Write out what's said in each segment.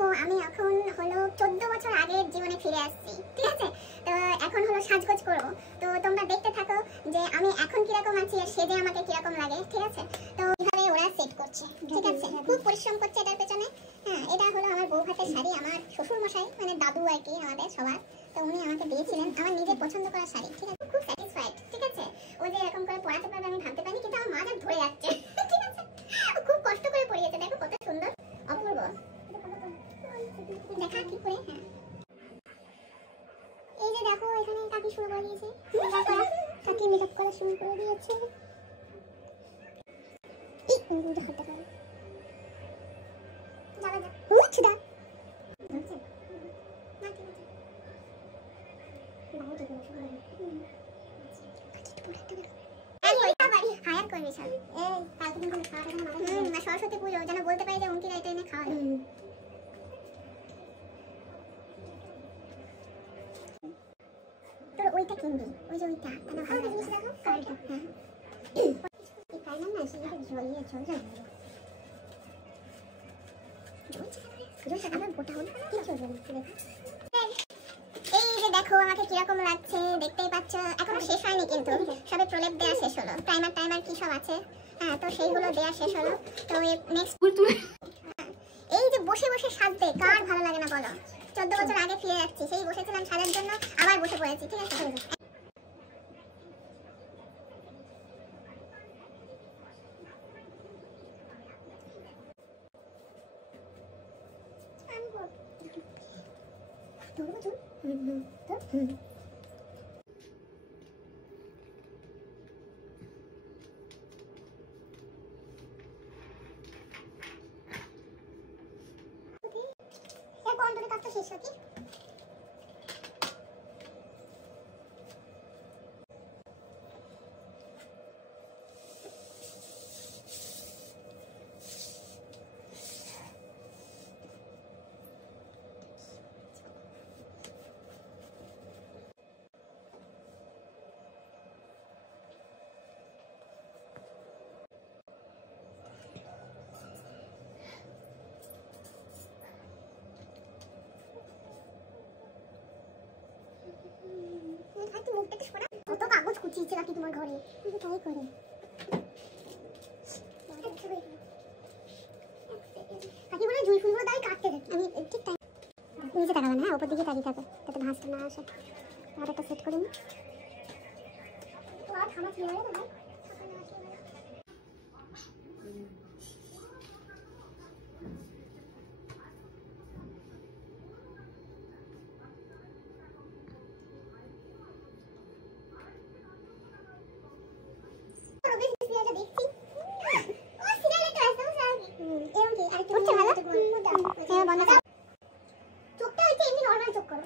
দেখো আমি এখন হলো 14 বছর আগের জীবনে ফিরে আসছি, ঠিক আছে? তো এখন হলো সাজগোজ করব, তো তোমরা দেখতে থাকো যে আমি এখন কিরকম আছি আর সেজে আমাকে কিরকম লাগে, ঠিক আছে? তো এইভাবে ওরা সেট করছে, ঠিক আছে? খুব পরিশ্রম করছে এটার পেছনে। হ্যাঁ, এটা হলো আমার বউ হাতের শাড়ি, আমার শ্বশুর মশাই মানে দাদু আর কি আমাদের সবার, তো উনি আমাকে দিয়েছিলেন আমার নিজের পছন্দ করা শাড়ি, ঠিক আছে? খুব স্যাটিসফাইড, ঠিক আছে? ওই যে এরকম করে পরাতে পারবে আমি ভাবতে পারিনি, কিন্তু আমার মাথা ধরে যাচ্ছে, ঠিক আছে? খুব কষ্ট করে পরিয়েছে, দেখো কত সুন্দর, অপূর্ব। দেখা কি করে? হ্যাঁ, এই যে দেখো এখানে কাকি শুরু করে দিয়েছে মেকআপ করা, কাকি মেকআপ করা শুরু করে দিয়েছে। এই দুটো হাতে করে যাবে না, উঠদা আচ্ছা না, ঠিক আছে বাবু ঠিক আছে শুরু করে কাকি তো পড়াতে দেখো এই ওইটা বাড়ি হায়ার কন্ডিশন। এই কালকে দিন করে খাওয়াটা না মাথা সরস্বতী পুজো যেন বলতে পারি যে উনকি রাইতে এনে খাওয়া ওইটা কিনবি, ওই যে ওইটা তাহলে ভালো লাগবে। দেখো কালটা হ্যাঁ এই কালটা না সেটা ঝরিয়ে ঝরে ঝরছে আমার গোটা হলো কি চলবে দেখো। এই যে দেখো আমাকে কিরকম লাগছে দেখতেই পাচ্ছ, এখনো শেষ হয়নি কিন্তু সবে প্রলেপ দেওয়া শেষ হলো, টাইমার কি সব আছে, হ্যাঁ তো সেইগুলো দেওয়া শেষ হলো। তো নেক্সট এই যে বসে বসে সাজতে কার ভালো লাগে না বলো? 14 বছর আগে ফিরে যাচ্ছি, সেই বসেছিলাম সাজার জন্য আবার বসে পড়েছি, ঠিক আছে? শেষ হচ্ছে কত কাগজ কুচিয়েছে নাকি তোমার ঘরে, তাই করে কাকি বলে জুই ফুলগুলো দাঁড়িয়ে কাটতে থাকি আমি, ঠিক টাইম নিচে তাকাবে না, হ্যাঁ ওপর দিকে তাকিয়ে থাকো যাতে ভাঁজটা না আসে। আর একটা সেট করে নিই তো আর খানা ছিল না ভাই।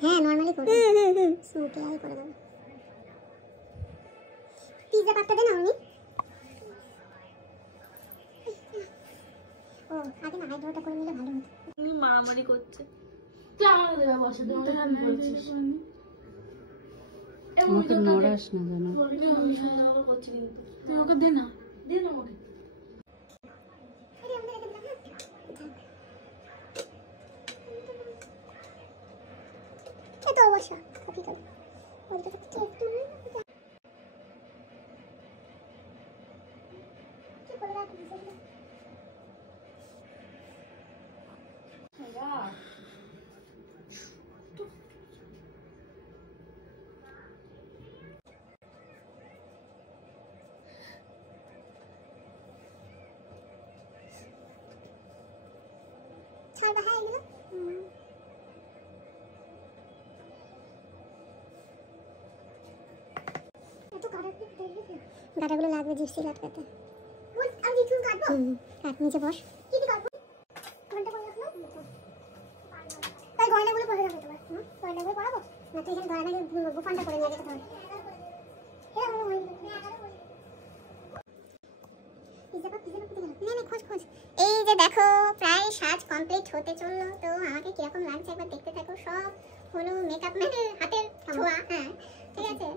হ্যাঁ নরমালি করব, স্মোকি আই করে দাও। পিজ্জা পাপটা দেন আপনি। ও আগে না আইড্রোটা করে নিলে ভালো হতো। তুমি মারামারি করছে তুই আমাকে দেবে বসে দেবে আমি বলছিস আমাকে নড়াস না জানো তুই ওকে দে না আমাকে এত অবশ্য কপি করে বলতে থাকতে একটু কি করে রাখবি সেটা ছাড়বা। হ্যাঁ এগুলো গাটাগুলো লাগবে জিপসি কাটতে। আমি চুল কাটবো, কাট নিচে বস। কি কি কাটবো? ঘন্টা পরে রাখলো তাই গয়নাগুলো পরে রাখবো তোমার। গয়নাগুলো পরাবো না, তুই এখানে গয়নাগুলো গোফানটা করে নিয়ে যেতে হবে। এই যে দেখো প্রায় সাজ কমপ্লিট হতে চললো, তো আমাকে কিরকম লাগছে একবার দেখতে থাকো। সব হলো মেকআপ ম্যানের হাতের ছোঁয়া, হ্যাঁ ঠিক আছে।